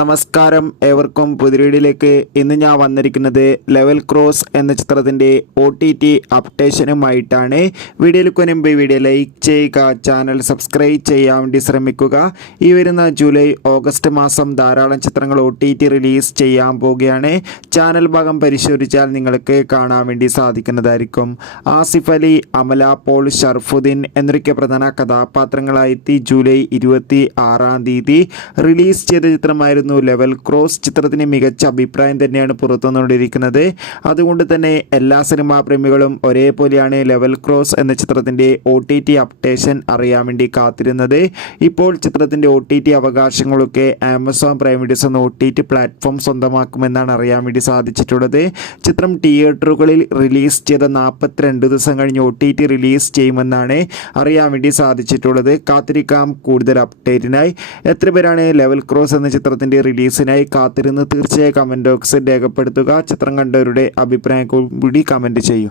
നമസ്കാരം, ഏവർക്കും പുതിയ ഇന്ന് ഞാൻ വന്നിരിക്കുന്നത് ലെവൽ ക്രോസ് എന്ന ചിത്രത്തിൻ്റെ OTT അപ്ഡേഷനുമായിട്ടാണ്. വീഡിയോയിലേക്ക് മുൻപ് വീഡിയോ ലൈക്ക് ചെയ്യുക, ചാനൽ സബ്സ്ക്രൈബ് ചെയ്യാൻ വേണ്ടി ശ്രമിക്കുക. ഈ വരുന്ന ജൂലൈ ഓഗസ്റ്റ് മാസം ധാരാളം ചിത്രങ്ങൾ OTT റിലീസ് ചെയ്യാൻ പോവുകയാണ്. ചാനൽ ഭാഗം പരിശോധിച്ചാൽ നിങ്ങൾക്ക് കാണാൻ വേണ്ടി സാധിക്കുന്നതായിരിക്കും. ആസിഫ് അലി, അമല പോൾ, ഷർഫുദ്ദീൻ എന്നൊക്കെ പ്രധാന കഥാപാത്രങ്ങളായി ജൂലൈ 26 റിലീസ് ചെയ്ത ചിത്രമായിരുന്നു ലെവൽ ക്രോസ്. ചിത്രത്തിന് മികച്ച അഭിപ്രായം തന്നെയാണ് പുറത്തുവന്നുകൊണ്ടിരിക്കുന്നത്. അതുകൊണ്ട് തന്നെ എല്ലാ സിനിമാ പ്രേമികളും ഒരേപോലെയാണ് ലെവൽ ക്രോസ് എന്ന ചിത്രത്തിൻ്റെ OTT അപ്ഡേഷൻ അറിയാൻ വേണ്ടി കാത്തിരുന്നത്. ഇപ്പോൾ ചിത്രത്തിൻ്റെ OTT അവകാശങ്ങളൊക്കെ ആമസോൺ പ്രൈം വീഡിയോസ് എന്ന OTT പ്ലാറ്റ്ഫോം സ്വന്തമാക്കുമെന്നാണ് അറിയാൻ വേണ്ടി സാധിച്ചിട്ടുള്ളത്. ചിത്രം തിയേറ്ററുകളിൽ റിലീസ് ചെയ്ത 42 ദിവസം കഴിഞ്ഞ് OTT റിലീസ് ചെയ്യുമെന്നാണ് അറിയാൻ വേണ്ടി സാധിച്ചിട്ടുള്ളത്. കാത്തിരിക്കാം കൂടുതൽ അപ്ഡേറ്റിനായി. എത്ര പേരാണ് ലെവൽ ക്രോസ് എന്ന ചിത്രത്തിൻ്റെ റിലീസിനായി കാത്തിരുന്ന് തീർച്ചയായും കമൻറ്റ് ബോക്സിൽ രേഖപ്പെടുത്തുക. ചിത്രം കണ്ടവരുടെ അഭിപ്രായം കൂടി കമൻറ്റ് ചെയ്യൂ.